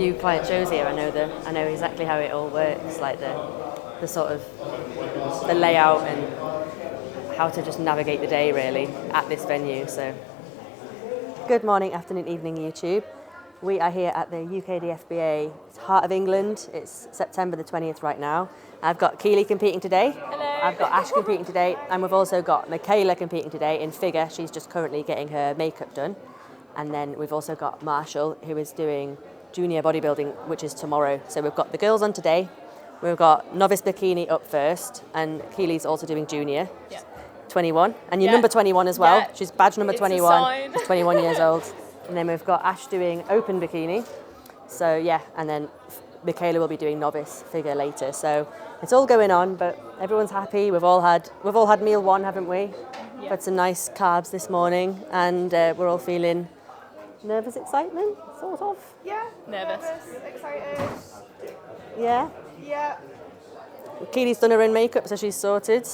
few client shows here, I know exactly how it all works, like the sort of the layout and how to just navigate the day really at this venue. So good morning, afternoon, evening YouTube. We are here at the UKDFBA Heart of England. It's September the 20th right now. I've got Keely competing today. Hello. I've got Ash competing today, and we've also got Michaela competing today in figure. She's just currently getting her makeup done. And then we've also got Marshall, who is doing junior bodybuilding, which is tomorrow. So we've got the girls on today. We've got novice bikini up first, and Keely's also doing junior. Yeah. 21, and you're number 21 as well. Yeah. She's badge number It's 21. She's 21 years old. And then we've got Ash doing open bikini. So yeah, and then Michaela will be doing novice figure later. So it's all going on, but everyone's happy. We've all had meal one, haven't we? Yeah. Had some nice carbs this morning, and we're all feeling nervous excitement, sort of. Yeah. Nervous. Excited. Yeah. Yeah. Keely's done her own makeup, so she's sorted.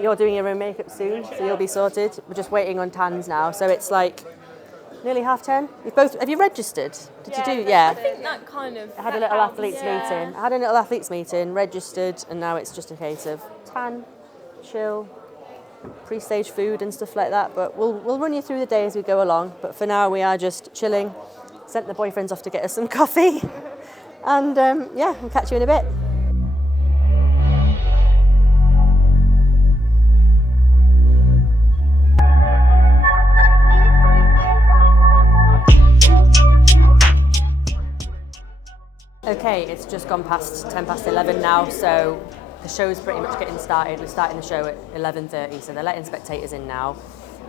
You're doing your own makeup soon, so you'll be sorted. We're just waiting on Tans now, so it's like nearly 10:30. Have you registered? Did you do? I Yeah. think that kind of... I had a little athletes meeting. I had a little athletes meeting, registered, and now it's just a case of tan, chill, pre-stage food and stuff like that. But we'll run you through the day as we go along. But for now, we are just chilling. Sent the boyfriends off to get us some coffee, and yeah, we'll catch you in a bit. Okay, it's just gone past 11 now, so the show's pretty much getting started. We're starting the show at 11:30, so they're letting spectators in now.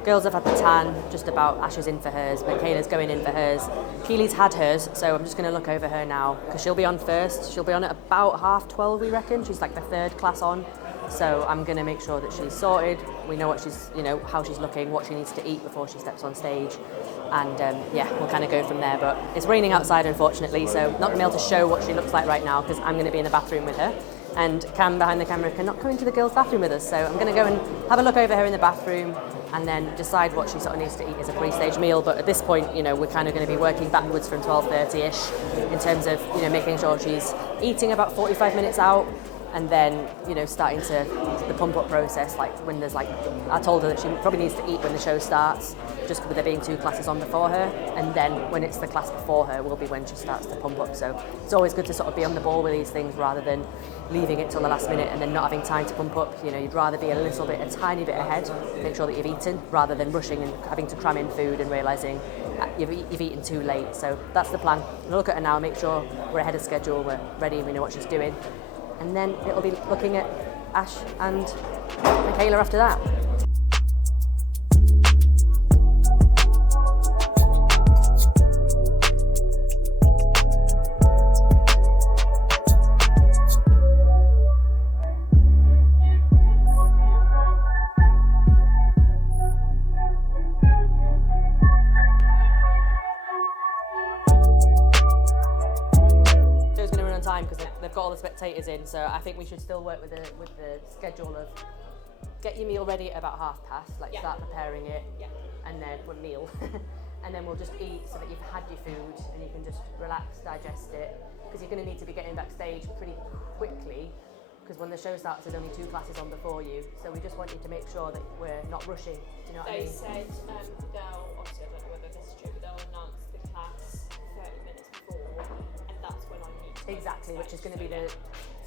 Girls have had the tan, just about. Ash is in for hers, Michaela's going in for hers. Keely's had hers, so I'm just going to look over her now, because she'll be on first. She'll be on at about 12:30, we reckon. She's like the third class on, so I'm going to make sure that she's sorted. We know what she's, how she's looking, what she needs to eat before she steps on stage. And yeah, we'll kind of go from there. But it's raining outside, unfortunately, so not going to be able to show what she looks like right now because I'm going to be in the bathroom with her. And Cam behind the camera cannot come into the girls' bathroom with us, so I'm going to go and have a look over her in the bathroom and then decide what she sort of needs to eat as a pre-stage meal. But at this point, we're kind of going to be working backwards from 12:30ish in terms of making sure she's eating about 45 minutes out. And then, starting the pump-up process, like when there's I told her that she probably needs to eat when the show starts, just with there being 2 classes on before her, and then when it's the class before her will be when she starts to pump up. So it's always good to sort of be on the ball with these things rather than leaving it till the last minute and then not having time to pump up. You'd rather be a tiny bit ahead, make sure that you've eaten, rather than rushing and having to cram in food and realising you've eaten too late. So that's the plan. We'll look at her now, make sure we're ahead of schedule, we're ready, we know what she's doing. And then it'll be looking at Ash and Michaela after that. Because they've got all the spectators in, so I think we should still work with the schedule of get your meal ready at about past, start preparing it, and then we'll meal, and then we'll just eat so that you've had your food and you can just relax, digest it, because you're going to need to be getting backstage pretty quickly, because when the show starts there's only 2 classes on before you, so we just want you to make sure that we're not rushing. Do you know what I mean? They said they'll, obviously I don't know whether this is true, but they'll announce the class 30 minutes before, and that's when I need to Exactly, which is going to be the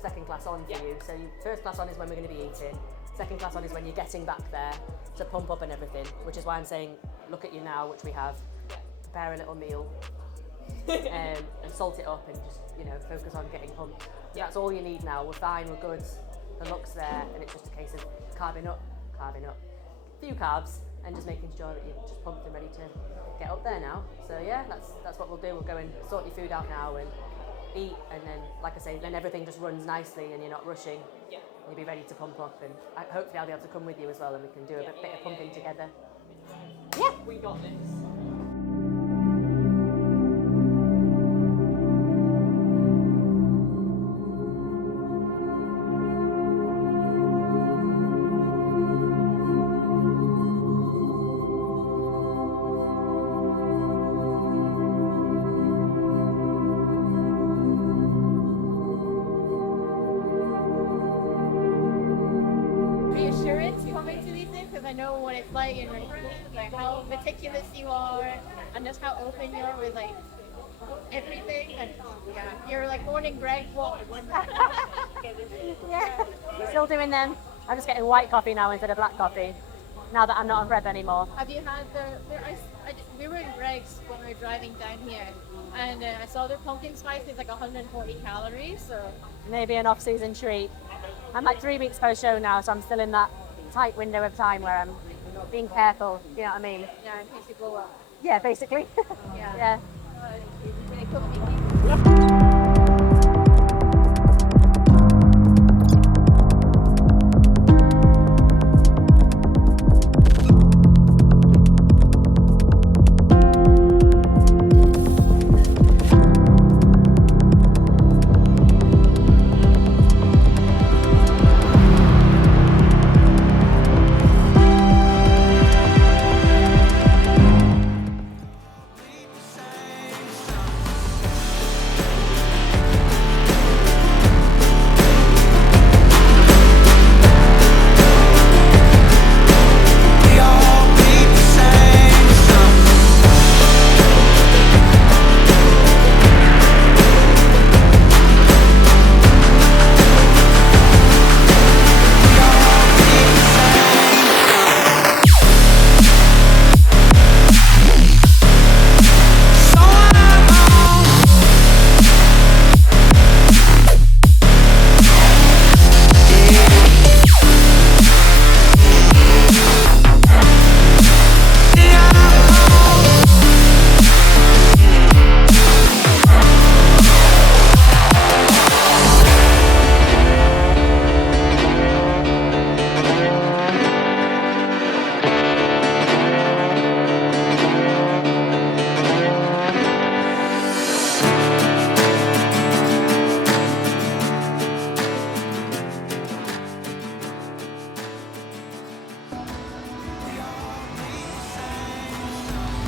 second class on for you. So first class on is when we're going to be eating. Second class on is when you're getting back there to pump up and everything, which is why I'm saying look at you now, which we have. Prepare a little meal and salt it up and just focus on getting pumped. That's all you need now. We're fine, we're good, the look's there, and it's just a case of carving up, a few carbs, and just making sure that you're just pumped and ready to get up there now. So yeah, that's what we'll do. We'll go and sort your food out now and eat, and then, like I say, then everything just runs nicely and you're not rushing. Yeah. You'll be ready to pump up, and hopefully I'll be able to come with you as well and we can do a bit of pumping together. Yeah. We got this. moments coming to these things because I know what it's like and like how meticulous you are and just how open you are with like everything. And yeah, you're like morning Greg. What? Yeah, still doing them. I'm just getting white coffee now instead of black coffee. Now that I'm not on prep anymore. Have you had we were in Greg's when we were driving down here, and I saw their pumpkin spice is like 140 calories. So Maybe an off-season treat. I'm like 3 weeks post-show now, so I'm still in that tight window of time where I'm being careful. You know what I mean? yeah, in case you blow up. Yeah, basically. Yeah. Yeah. It's really cool.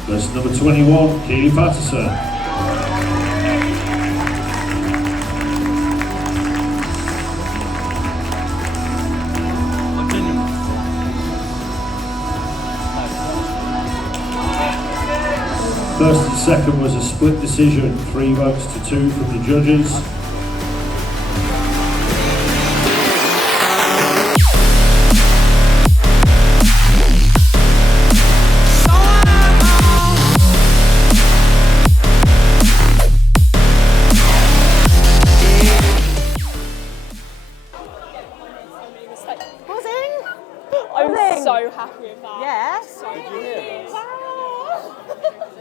Person number 21, Keely Patterson. First and second was a split decision, 3 votes to 2 from the judges. I'm so happy with that. Yeah. So Did you hear us?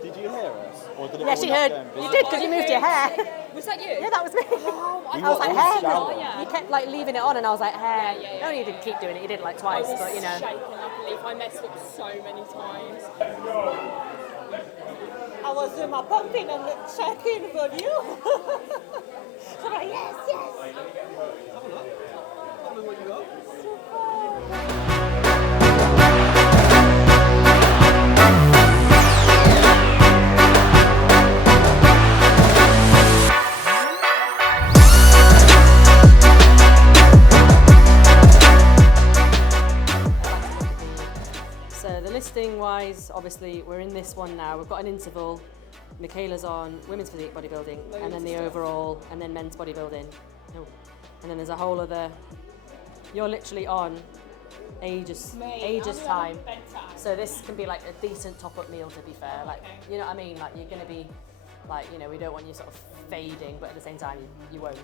Did you hear us? Or did it Yeah, all she not heard. go invisible? You did because you moved your hair. Was that you? Yeah, that was me. We I was were like, all hair. shouting. You kept like leaving it on, and I was like, hair. Yeah. No, you didn't keep doing it. You did it like I twice, was but you know. shaking like a leaf. I messed up so many times. I was doing my pumping and checking for you. So I'm like, yes. So the listing wise, obviously we're in this one now. We've got an interval. Michaela's on women's physique bodybuilding, and then the overall, and then men's bodybuilding. Oh. And then there's a whole other. You're literally on ages time. So this can be like a decent top-up meal, to be fair. Like, you know what I mean? Like, you're going to be, like, you know, we don't want you sort of fading, but at the same time, you won't.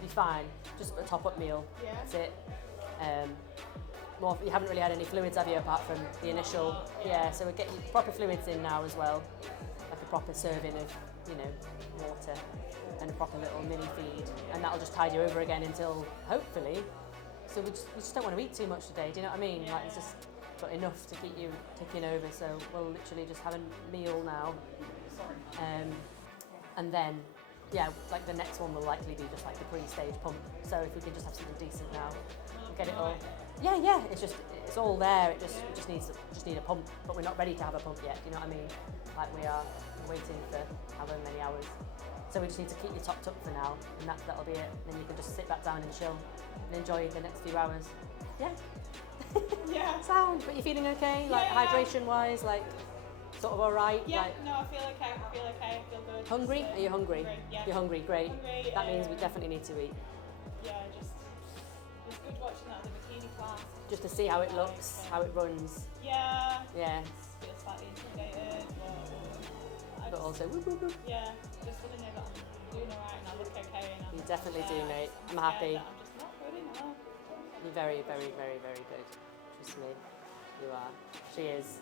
Be fine. Just a top-up meal. Yeah. That's it. You haven't really had any fluids, have you, apart from the initial? Yeah. So we're getting proper fluids in now as well, like a proper serving of, you know, water and a proper little mini feed, and that'll just tide you over again until hopefully. So we just don't want to eat too much today. Do you know what I mean? Like, it's just got enough to keep you ticking over. So we'll literally just have a meal now, and then. Yeah, like the next one will likely be just like the pre-stage pump. So if we can just have something decent now, get it all. Yeah, it's all there. We just need a pump, but we're not ready to have a pump yet. You know what I mean? Like we are waiting for however many hours. So we just need to keep you topped up for now, and that'll be it. Then you can just sit back down and chill and enjoy the next few hours. Yeah. Sound, but you're feeling okay? Like Yeah. hydration-wise, like sort of all right? Yeah, Like, no, I feel okay, I feel good. hungry? Are you hungry? Yeah. You're hungry, great. Hungry, That means we definitely need to eat. Yeah, just, it was good watching that, the bikini class. Just to see how it looks, how it runs. Yeah. Yeah, Feel slightly intimidated, but also whoop, whoop, whoop. yeah, just want to know that I'm doing alright and I look okay. And You definitely do, mate. I'm scared happy. that I'm just not good enough. You're very, very, very, very good. Trust me, you are. She is.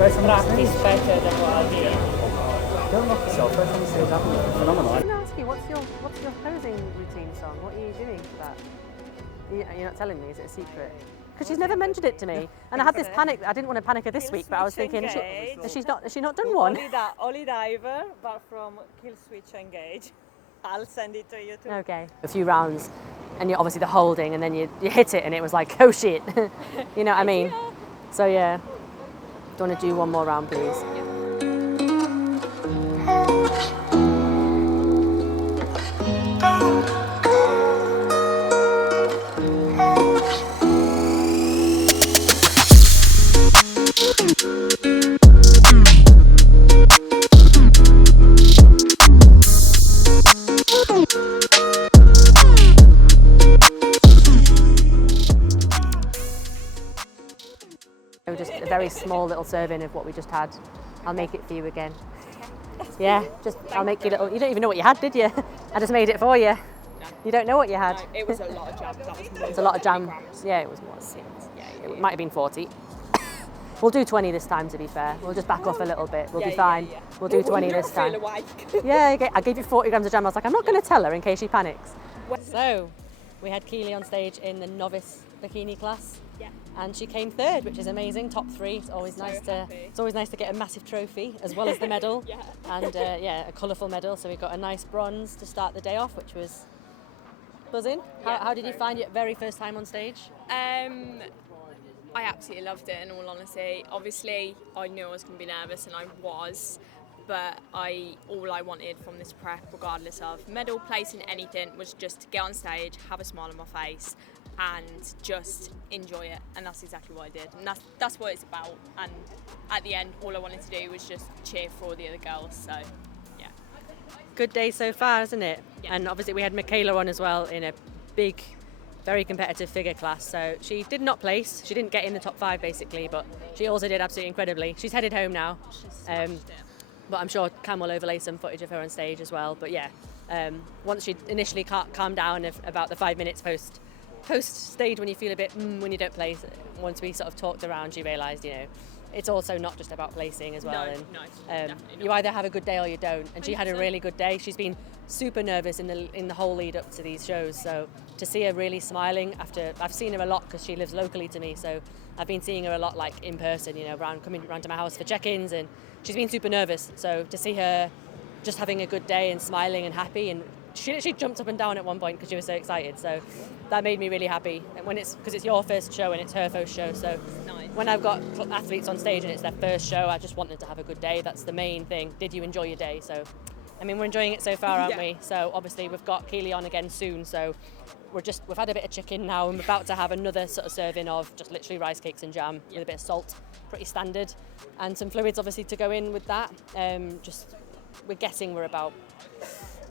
I practice better than what I did. Don't knock yourself. First time you say that, phenomenal. Can I ask you, what's your posing routine song? What are you doing for that? You're not telling me, is it a secret? Because she's never mentioned it to me, and I had this panic. I didn't want to panic her this week, but I was thinking, has she not done one? Only diver, but from Kill Switch Engage. I'll send it to you too. Okay. A few rounds, and you're obviously the holding, and then you hit it, and it was like, oh shit. You know what I mean? So yeah. Do you want to do one more round, please? Just a very small little serving of what we just had. I'll make it for you again. Yeah, I'll make you little. You don't even know what you had, did you? I just made it for you. You don't know what you had. No, it was a lot of jam. That was more It's a lot of jam. Yeah, it was more. It might have been 40. We'll do 20 this time, to be fair. We'll just back off a little bit. We'll be fine. We'll do 20 this time. Yeah, I gave you 40 grams of jam. I was like, I'm not going to tell her in case she panics. So, we had Keely on stage in the novice bikini class. Yeah. And she came third, which is amazing. Top 3. It's always nice to get a massive trophy as well as the medal. Yeah. And a colourful medal. So we got a nice bronze to start the day off, which was buzzing. How did you find it very first time on stage? I absolutely loved it, in all honesty. Obviously, I knew I was going to be nervous, and I was, but all I wanted from this prep, regardless of medal, placing, anything, was just to get on stage, have a smile on my face, and just enjoy it. And that's exactly what I did. And that's what it's about. And at the end, all I wanted to do was just cheer for all the other girls. So, yeah. Good day so far, isn't it? Yeah. And obviously we had Michaela on as well in a big, very competitive figure class. So she did not place. She didn't get in the top 5 basically, but she also did absolutely incredibly. She's headed home now. But I'm sure Cam will overlay some footage of her on stage as well. But yeah, once she initially calmed down about the 5 minutes post stage when you feel a bit when you don't place, once we sort of talked around, she realised, it's also not just about placing as well. You either have a good day or you don't. And she had a really good day. She's been super nervous in the whole lead up to these shows. So to see her really smiling after, I've seen her a lot because she lives locally to me. So I've been seeing her a lot, like in person, coming around to my house for check-ins, and she's been super nervous. So to see her just having a good day and smiling and happy. And she literally jumped up and down at one point because she was so excited. So that made me really happy. And because it's your first show and it's her first show. So when I've got athletes on stage and it's their first show, I just want them to have a good day. That's the main thing. Did you enjoy your day? So, I mean, we're enjoying it so far, aren't we? So obviously we've got Keely on again soon. So we've had a bit of chicken now, and we're about to have another sort of serving of just literally rice cakes and jam with a bit of salt, pretty standard, and some fluids obviously to go in with that. We're guessing we're about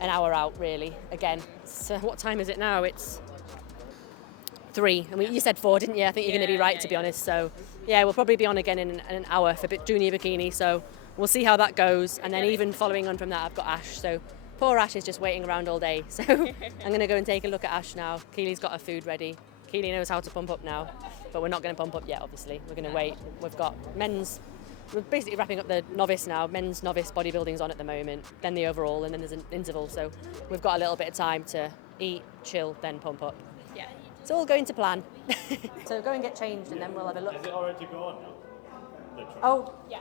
an hour out really. Again, so what time is it now? It's 3. I mean, you said 4, didn't you? I think you're going to be right, to be honest. So yeah, we'll probably be on again in an hour for junior bikini. So we'll see how that goes, and then even following on from that, I've got Ash. So poor Ash is just waiting around all day. So I'm going to go and take a look at Ash now. Keely's got her food ready. Keely knows how to pump up now, but we're not going to pump up yet, obviously. We're going to wait. We've got we're basically wrapping up the novice now. Men's novice bodybuilding's on at the moment, then the overall, and then there's an interval. So we've got a little bit of time to eat, chill, then pump up. Yeah. It's all going to plan. So go and get changed, and then we'll have a look. Is it alright to go on now? Oh, Yeah.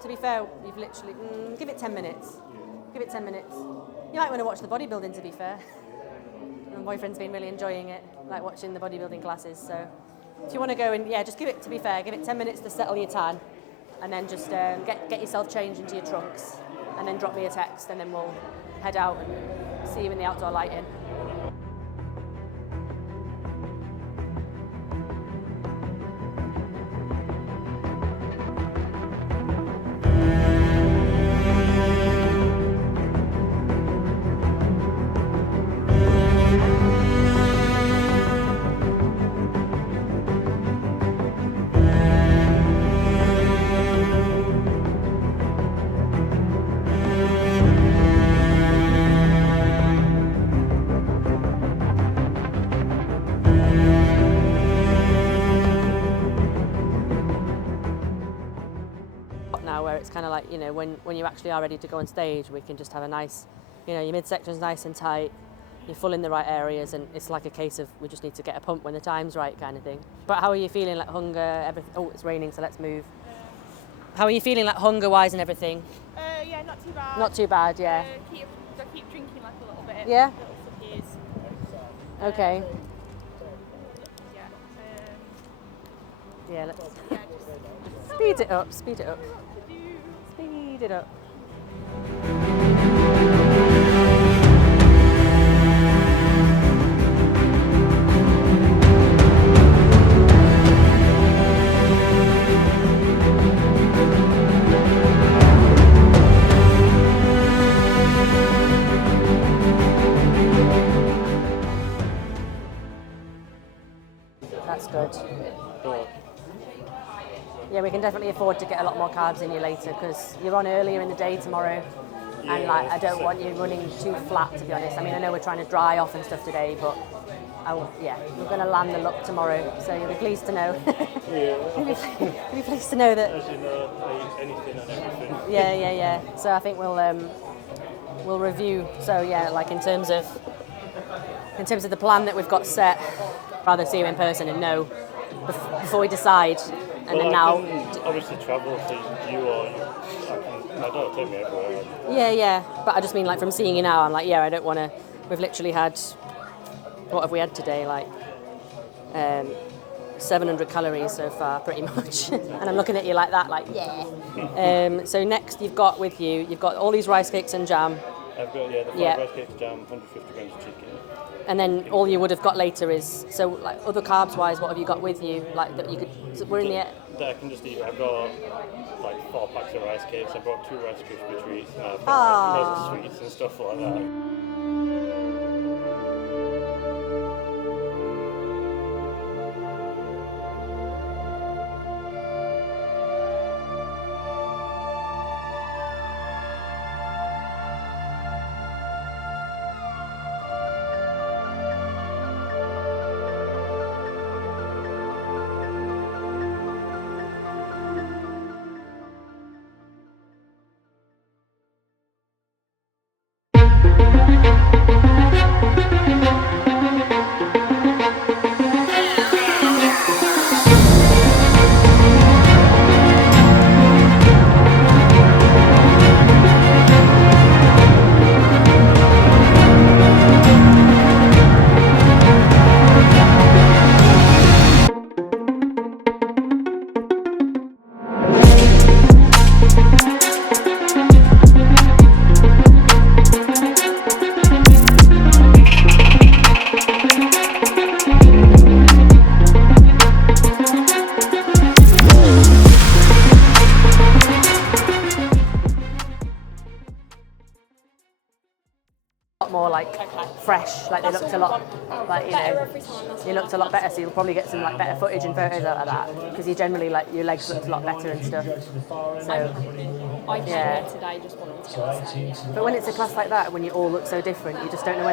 to be fair, you've literally... give it 10 minutes. Give it 10 minutes. You might want to watch the bodybuilding, to be fair. My boyfriend's been really enjoying it, like watching the bodybuilding classes. So if you want to go and, just give it, to be fair, give it 10 minutes to settle your tan, and then just get yourself changed into your trunks, and then drop me a text, and then we'll head out and see you in the outdoor lighting. Now where it's kind of like, when you actually are ready to go on stage, we can just have a nice, your midsection's nice and tight, you're full in the right areas, and it's like a case of we just need to get a pump when the time's right kind of thing. But how are you feeling, like hunger, everything? Oh, it's raining, so let's move. How are you feeling, like hunger-wise and everything? Yeah, not too bad. Not too bad, yeah. Keep drinking like a little bit. Yeah? Little suppies. Okay. Yeah. Yeah, let's Yeah, just speed it up, speed it up, to do. speed it up. That's good. Yeah, we can definitely afford to get a lot more carbs in you later because you're on earlier in the day tomorrow, and like I don't want you running too flat, to be honest. I mean, I know we're trying to dry off and stuff today, but we're going to land the look tomorrow, so you'll be pleased to know. You'll be pleased to know that. As you know, I eat anything and everything. Yeah. So I think we'll review. So yeah, like in terms of the plan that we've got set, rather see you in person and know before we decide. And then now, I can obviously travel to you, or I don't take me everywhere. yeah. But I just mean like from seeing you now, I'm like, I don't want to. We've literally had, what have we had today? Like 700 calories so far, pretty much. And I'm looking at you like that, like yeah. So next you've got all these rice cakes and jam. I've got the 5 rice cakes, jam, 150 grams of chicken. And then all you would have got later is, so like other carbs wise, what have you got with you? Like that you could, so we're in the... That I can just eat. I've got like 4 packs of rice cakes, I brought 2 Rice Krispie treats, and I've got loads of sweets and stuff like that. lot more like fresh. Like they looked a lot, like you know, you looked a lot better. So you'll probably get some like better footage and photos out of that because you generally like your legs looked a lot better and stuff. So I came here today just wanting to get on stage. but when it's a class like that, when you all look so different, you just don't know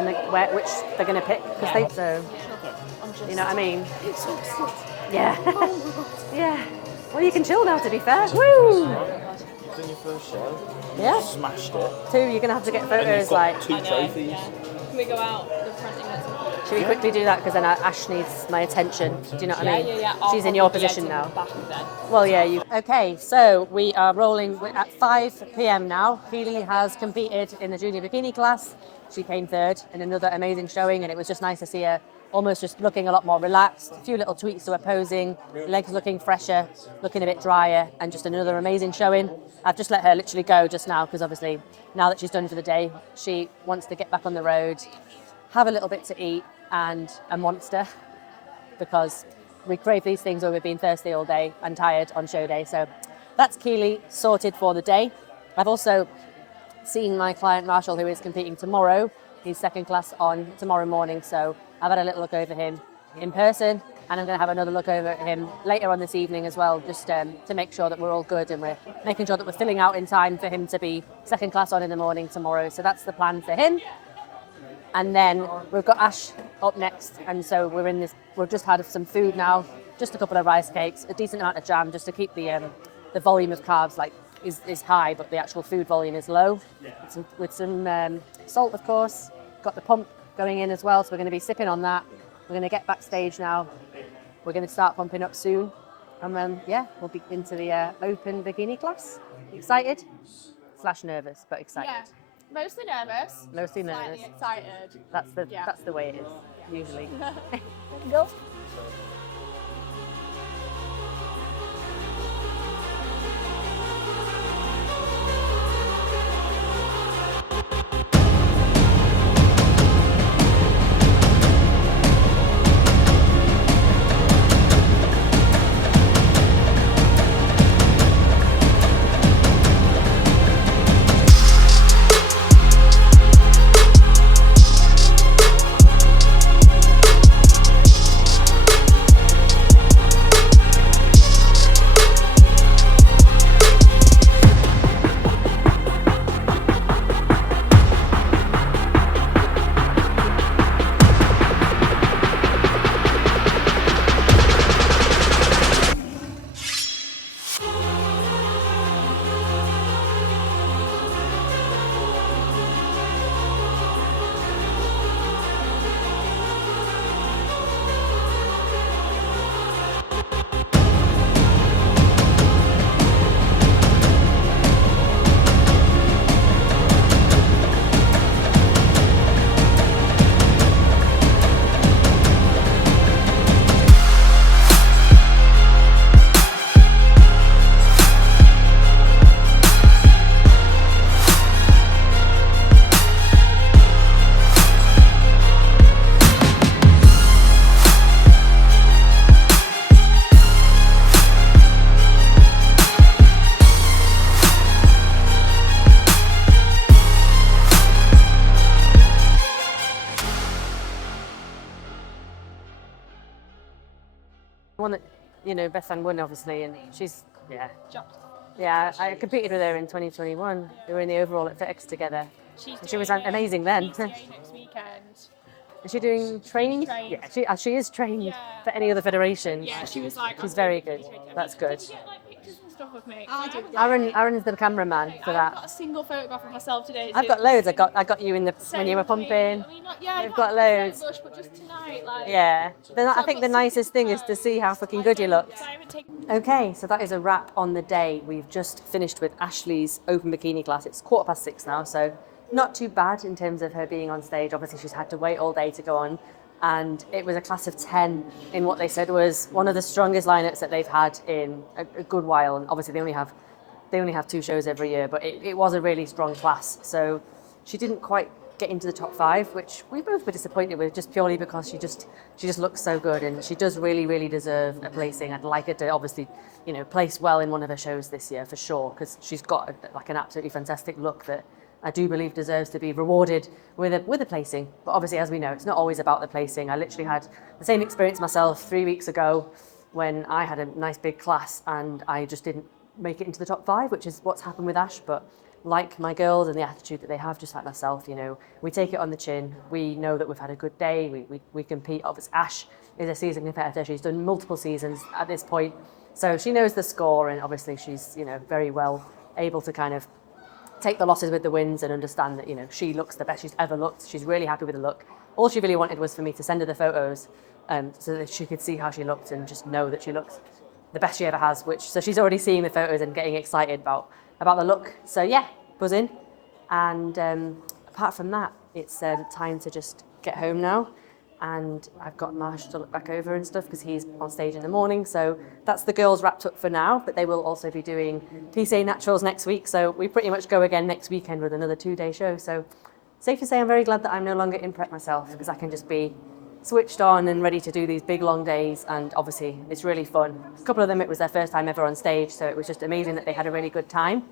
which they're going to pick because they. So you know what I mean? Yeah. Yeah. Well, you can chill now. To be fair. Woo. You've done your first show. Yeah. Smashed it. 2, you're going to have to get And photos you've got like. 2 trophies. Yeah. Can we go out the front and get some photos? Should we quickly do that because then Ash needs my attention. Do you know what I mean? Yeah. She's in your position now. Back of then. Well, yeah, you. Okay, so we are rolling at 5 p.m. now. Keely has competed in the junior bikini class. She came third in another amazing showing, and it was just nice to see her almost just looking a lot more relaxed. A few little tweaks to her posing, legs looking fresher, looking a bit drier, and just another amazing showing. I've just let her literally go just now because obviously now that she's done for the day, she wants to get back on the road, have a little bit to eat, and a monster because we crave these things when we've been thirsty all day and tired on show day. So that's Keely sorted for the day. I've also seen my client Marshall, who is competing tomorrow. He's second class on tomorrow morning, so I've had a little look over him in person, and I'm going to have another look over him later on this evening as well, just to make sure that we're all good and we're making sure that we're filling out in time for him to be second class on in the morning tomorrow. So that's the plan for him. And then we've got Ash up next, and so we've just had some food now, just a couple of rice cakes, a decent amount of jam, just to keep the volume of carbs like is high, but the actual food volume is low. With some salt, of course. Got the pump going in as well, so we're going to be sipping on that. We're going to get backstage now. We're going to start pumping up soon, and then we'll be into the open bikini class. Excited / nervous, but excited. Yeah. Mostly nervous. Mostly nervous. Slightly excited. That's the way it is usually. Go. One that, Beth Ann won obviously, and she's, Yeah, I competed with her in 2021. We were in the overall at Physiques together. She was amazing then. PTA next weekend. Is she doing training? Trained. Yeah, she is trained for any other federation. Yeah, she was like. She's very good. That's good. Did you get like pictures and stuff of me? I did. Aaron's the cameraman for I haven't that. got a single photograph of myself today. I've got loads. I got you in when you were pumping. I mean, like, yeah, You've I've got loads. Bush, but just tonight, like. Yeah. Then I I've think got the some nicest thing is to see how fucking good you looked. I haven't taken. Okay, so that is a wrap on the day. We've just finished with Ashley's open bikini class. It's 6:15 now, so not too bad in terms of her being on stage. Obviously, she's had to wait all day to go on. And it was a class of 10 in what they said was one of the strongest lineups that they've had in a good while. And obviously, they only have 2 shows every year, but it was a really strong class. So she didn't quite get into the top 5, which we both were disappointed with, just purely because she just looks so good, and she does really, really deserve a placing. I'd like her to obviously, place well in one of her shows this year for sure, because she's got an absolutely fantastic look that I do believe deserves to be rewarded with a placing. But obviously, as we know, it's not always about the placing. I literally had the same experience myself 3 weeks ago when I had a nice big class and I just didn't make it into the top 5, which is what's happened with Ash. But like my girls and the attitude that they have, just like myself, you know, we take it on the chin. We know that we've had a good day. We compete. Obviously, Ash is a seasoned competitor. She's done multiple seasons at this point. So she knows the score, and obviously she's, you know, very well able to kind of take the losses with the wins and understand that, you know, she looks the best she's ever looked. She's really happy with the look. All she really wanted was for me to send her the photos so that she could see how she looked and just know that she looks the best she ever has, so she's already seeing the photos and getting excited about the look. So yeah, buzzing. And apart from that, it's time to just get home now. And I've got Marsh to look back over and stuff because he's on stage in the morning. So that's the girls wrapped up for now, but they will also be doing PCA Naturals next week. So we pretty much go again next weekend with another 2-day show. So safe to say I'm very glad that I'm no longer in prep myself, because I can just be switched on and ready to do these big long days. And obviously it's really fun. A couple of them, it was their first time ever on stage. So it was just amazing that they had a really good time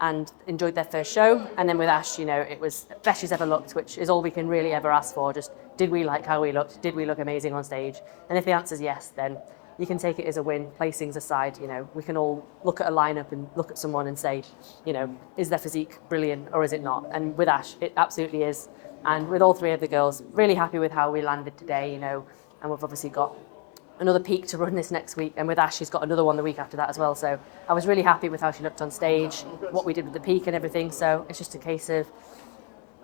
and enjoyed their first show. And then with Ash, you know, it was best she's ever looked, which is all we can really ever ask for. Just, did we like how we looked? Did we look amazing on stage? And if the answer is yes, then you can take it as a win. Placings aside, you know, we can all look at a lineup and look at someone and say, you know, is their physique brilliant or is it not? And with Ash, it absolutely is. And with all 3 of the girls, really happy with how we landed today, you know, and we've obviously got another peak to run this next week, and with Ash she's got another one the week after that as well. So I was really happy with how she looked on stage, what we did with the peak and everything. So it's just a case of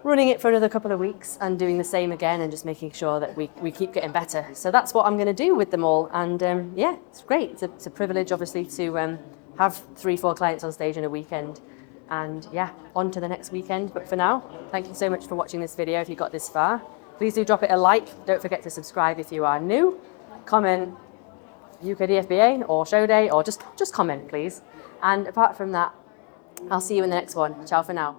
running it for another couple of weeks and doing the same again and just making sure that we keep getting better. So that's what I'm going to do with them all. And yeah, it's great. It's a privilege obviously to have 3-4 clients on stage in a weekend. And yeah, on to the next weekend. But for now, thank you so much for watching this video if you got this far. Please do drop it a like. Don't forget to subscribe if you are new. Comment UKDFBA or show day, or just comment, please. And apart from that, I'll see you in the next one. Ciao for now.